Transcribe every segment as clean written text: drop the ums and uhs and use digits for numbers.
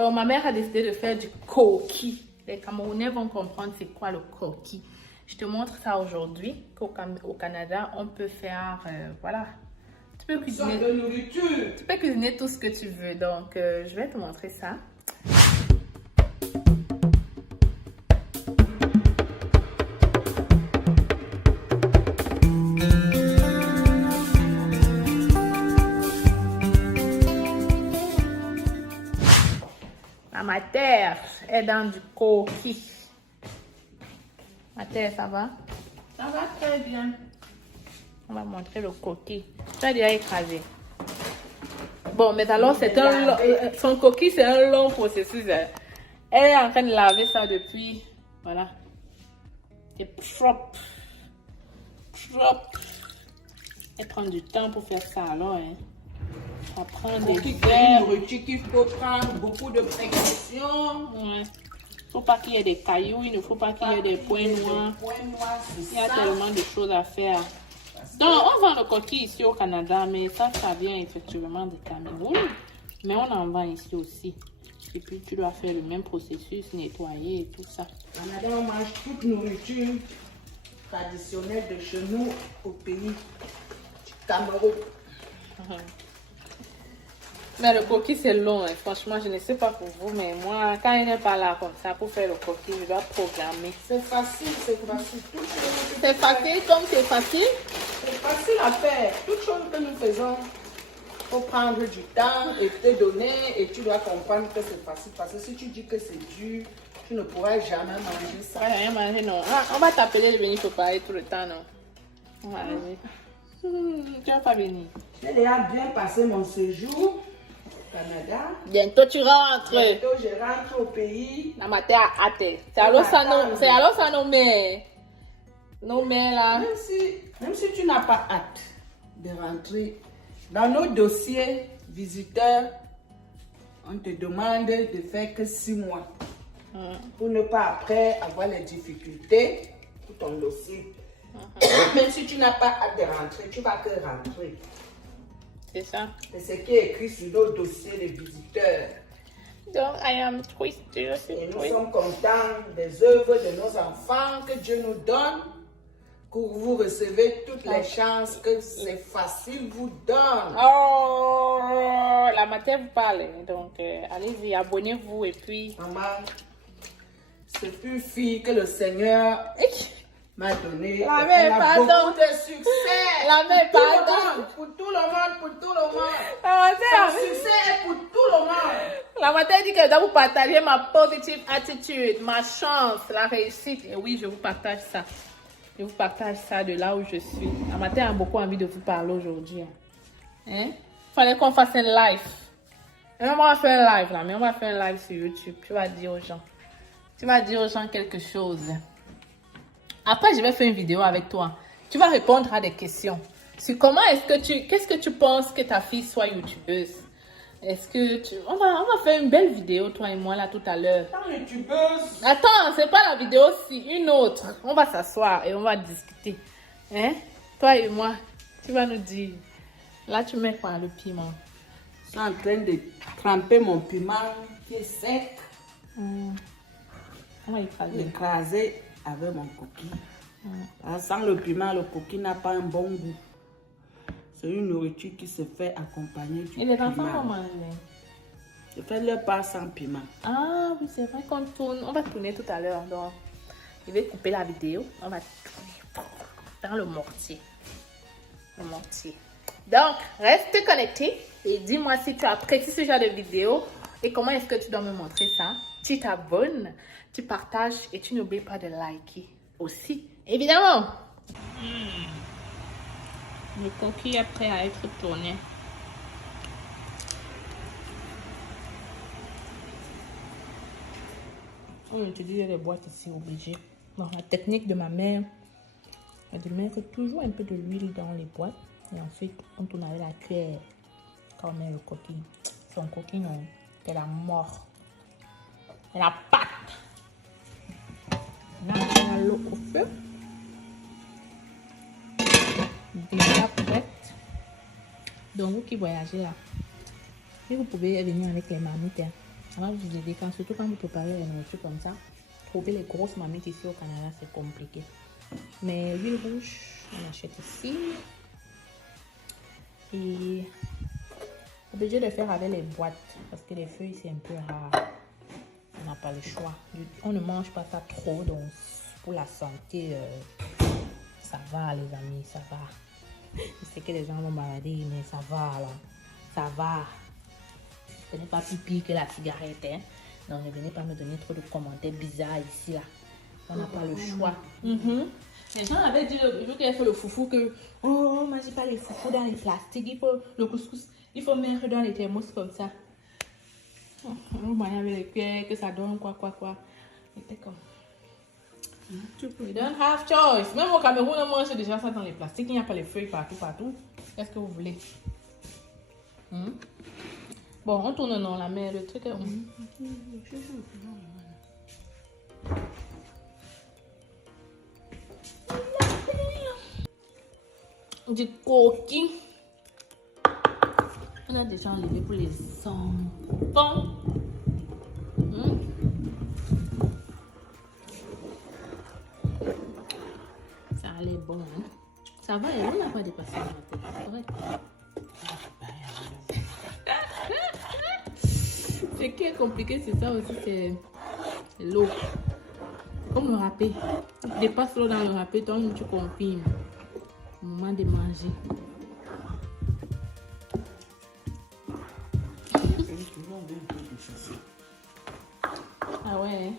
Bon, ma mère a décidé de faire du coquille. Les Camerounais vont comprendre c'est quoi le coquille. Je te montre ça aujourd'hui, qu'au Canada, on peut faire, voilà. Tu peux cuisiner de nourriture. Tu peux cuisiner tout ce que tu veux. Donc, je vais te montrer ça. Ma terre est dans du coquille. Ma terre, ça va? Ça va très bien. On va montrer le coquille. Tu as déjà écrasé. Bon, mais alors, c'est un long, son coquille, c'est un long processus. Hein. Elle est en train de laver ça depuis. Voilà. C'est propre. Propre. Elle prend du temps pour faire ça alors. Hein. Ça prend des heures. Nourriture qu'il faut prendre beaucoup de précautions. Ouais. Il ne faut pas qu'il y ait des cailloux, il ne faut pas qu'il y ait des points noirs. Il y a tellement de choses à faire. Donc, on vend le coquille ici au Canada, mais ça vient effectivement du Cameroun. Mais on en vend ici aussi. Et puis, tu dois faire le même processus, nettoyer et tout ça. Au Canada, on mange toute nourriture traditionnelle de chez nous au pays du Cameroun. Mais le coquille, c'est long. Hein. Franchement, je ne sais pas pour vous, mais moi, quand il n'est pas là comme ça pour faire le coquille, je dois programmer. C'est facile, c'est facile. C'est facile comme c'est facile? C'est facile à faire. Toutes choses que nous faisons, il faut prendre du temps et te donner et tu dois comprendre que c'est facile. Parce que si tu dis que c'est dur, tu ne pourras jamais manger ça. Rien manger, non. Ah, on va t'appeler de venir préparer tout le temps, non? On va aller. Tu vas pas venir. J'ai déjà bien passé mon séjour au Canada. Bientôt tu rentres. Bientôt je rentre au pays. La matière à hâte. C'est alors ça nos mères. Nos mères là. Même si tu n'as pas hâte de rentrer, dans nos dossiers visiteurs, on te demande de faire que 6 mois. Pour ne pas après avoir les difficultés pour ton dossier. Même si tu n'as pas hâte de rentrer, tu vas que rentrer. C'est ça. C'est ce qui est écrit sur nos dossiers de visiteurs. Donc, I am twisted. Et nous sommes contents des œuvres de nos enfants que Dieu nous donne. Que vous recevez toutes les chances que c'est facile vous donne. Oh, la matière vous parle. Donc, allez-y, abonnez-vous et puis... Maman, c'est une fille que le Seigneur m'a donné. La mère, pardon. Beaucoup de succès. La mère, pardon. Pour tout le monde, pour tout le monde. La matière, Son succès est pour tout le monde. La matière dit que je dois vous partager ma positive attitude, ma chance, la réussite. Et oui, je vous partage ça. Je vous partage ça de là où je suis. La matière a beaucoup envie de vous parler aujourd'hui. Hein? Fallait qu'on fasse un live. Et on va faire un live là, mais on va faire un live sur YouTube. Tu vas dire aux gens. Tu vas dire aux gens quelque chose. Après, je vais faire une vidéo avec toi. Tu vas répondre à des questions. Sur comment qu'est-ce que tu penses que ta fille soit youtubeuse? Est-ce que on va faire une belle vidéo, toi et moi, là, tout à l'heure. YouTubeuse. Attends, c'est pas la vidéo, c'est une autre. On va s'asseoir et on va discuter. Hein? Toi et moi, tu vas nous dire. Là, tu mets quoi, le piment? Je suis en train de tremper mon piment qui est sec. On va écraser. L'écraser avec mon coquille. Sans le piment, le coquille n'a pas un bon goût. C'est une nourriture qui se fait accompagner du piment. Et les enfants vont manger? Je fais leur part sans piment. Ah oui, c'est vrai qu'on tourne. On va tourner tout à l'heure. Donc, je vais couper la vidéo. On va tourner dans le mortier. Le mortier. Donc, reste connecté et dis-moi si tu apprécies ce genre de vidéo et comment est-ce que tu dois me montrer ça. Tu t'abonnes, tu partages et tu n'oublies pas de liker aussi, évidemment. Le coquille est prêt à être tourné. On utilise les boîtes ici, obligé. Donc, la technique de ma mère est de mettre toujours un peu de l'huile dans les boîtes. Et ensuite, on tourne avec la cuillère. Quand on met le coquille. Son coquille, non, c'est la mort. C'est la pâte. Là, on a l'eau au feu. Déjà prête. Donc, vous qui voyagez là, et vous pouvez venir avec les marmites. Hein. Ça va vous aider quand, surtout quand vous préparez les nourritures comme ça. Trouver les grosses marmites ici au Canada, c'est compliqué. Mais l'huile rouge, on achète ici. Et obligé de faire avec les boîtes parce que les feuilles c'est un peu rare. On n'a pas le choix. On ne mange pas ça trop, donc pour la santé, ça va les amis, ça va. Je sais que les gens vont balader, mais ça va là. Ça va. Ce n'est pas plus pire que la cigarette, hein. Donc ne venez pas me donner trop de commentaires bizarres ici là. On n'a pas le choix. Les gens avaient dit le jour qu'elle fait le foufou que oh, mangez pas les foufous dans les plastiques, il faut le couscous, il faut mettre dans les thermos comme ça. Vous voyez avec les cuillères que ça donne quoi. C'était comme. We don't have choice. Même au Cameroun, on mange déjà ça dans les plastiques. Il n'y a pas les feuilles partout. Qu'est-ce que vous voulez? Bon, on tourne dans la mer, le truc est... Du coquille. On a déjà enlevé pour les enfants. Ça a l'air bon, hein? Ça va, on n'a pas dépassé la tête. Ce qui est compliqué, c'est ça aussi, c'est l'eau. Comme le râpé. Tu dépasses l'eau dans le râpé, toi, tu confirmes. Au moment de manger. Ah ouais.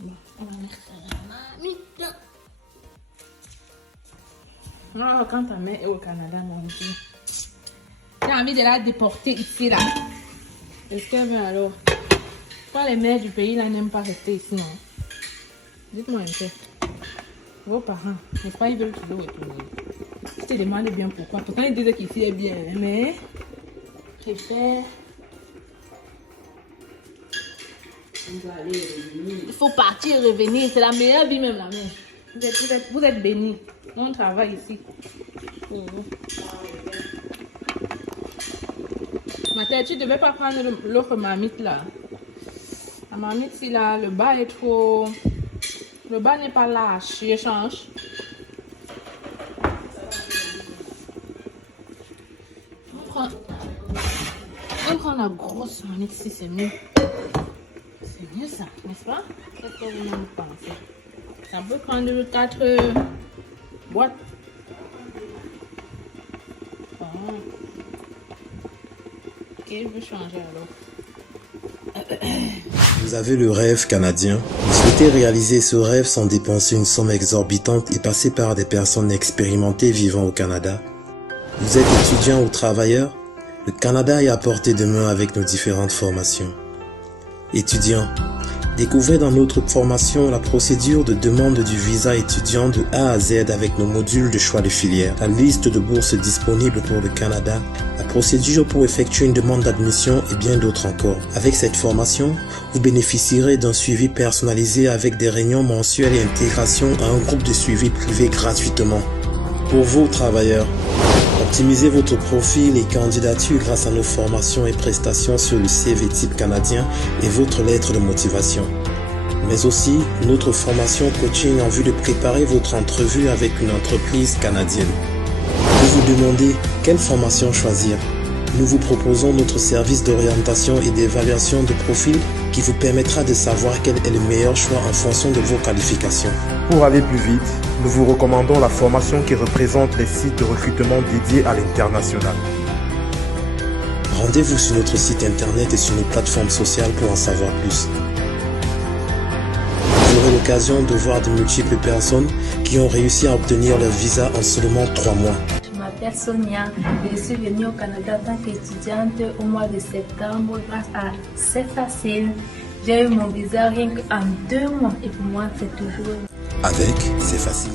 Bon, on va mettre ça dans la marmite. Ah, quand ta mère est au Canada, mon Dieu. J'ai envie de la déporter ici, là. Est-ce qu'elle veut alors? Pourquoi les mères du pays, là, n'aiment pas rester ici, non? Dites-moi un peu. Vos parents, n'est-ce pas, ils veulent toujours retourner. Je te demande bien pourquoi. Pourtant, ils disent qu'ici est bien, mais... Je préfère... Il faut partir et revenir. C'est la meilleure vie même, la mère. Vous êtes bénis. On travaille ici. Mathilde, tu ne devais pas prendre l'autre marmite là. La marmite ici là, le bas est trop... Le bas n'est pas lâche. Je change. On prend la grosse marmite ici, c'est mieux. C'est mieux ça, n'est-ce pas? Qu'est-ce que vous en pensez? Ça peut prendre 4 boîtes. Oh. Ok, je vais changer alors. Vous avez le rêve canadien. Vous souhaitez réaliser ce rêve sans dépenser une somme exorbitante et passer par des personnes expérimentées vivant au Canada. Vous êtes étudiant ou travailleur? Le Canada est à portée de main avec nos différentes formations. Étudiants, découvrez dans notre formation la procédure de demande du visa étudiant de A à Z avec nos modules de choix de filière, la liste de bourses disponibles pour le Canada, la procédure pour effectuer une demande d'admission et bien d'autres encore. Avec cette formation, vous bénéficierez d'un suivi personnalisé avec des réunions mensuelles et intégration à un groupe de suivi privé gratuitement. Pour vous, travailleurs, optimisez votre profil et candidature grâce à nos formations et prestations sur le CV type canadien et votre lettre de motivation. Mais aussi notre formation coaching en vue de préparer votre entrevue avec une entreprise canadienne. Vous vous demandez quelle formation choisir? Nous vous proposons notre service d'orientation et d'évaluation de profil qui vous permettra de savoir quel est le meilleur choix en fonction de vos qualifications. Pour aller plus vite, nous vous recommandons la formation qui représente les sites de recrutement dédiés à l'international. Rendez-vous sur notre site internet et sur nos plateformes sociales pour en savoir plus. Vous aurez l'occasion de voir de multiples personnes qui ont réussi à obtenir leur visa en seulement 3 mois. Je m'appelle Sonia et je suis venue au Canada en tant qu'étudiante au mois de septembre grâce à C'est Facile. J'ai eu mon visa rien qu'en 2 mois et pour moi c'est toujours... Avec C'est Facile.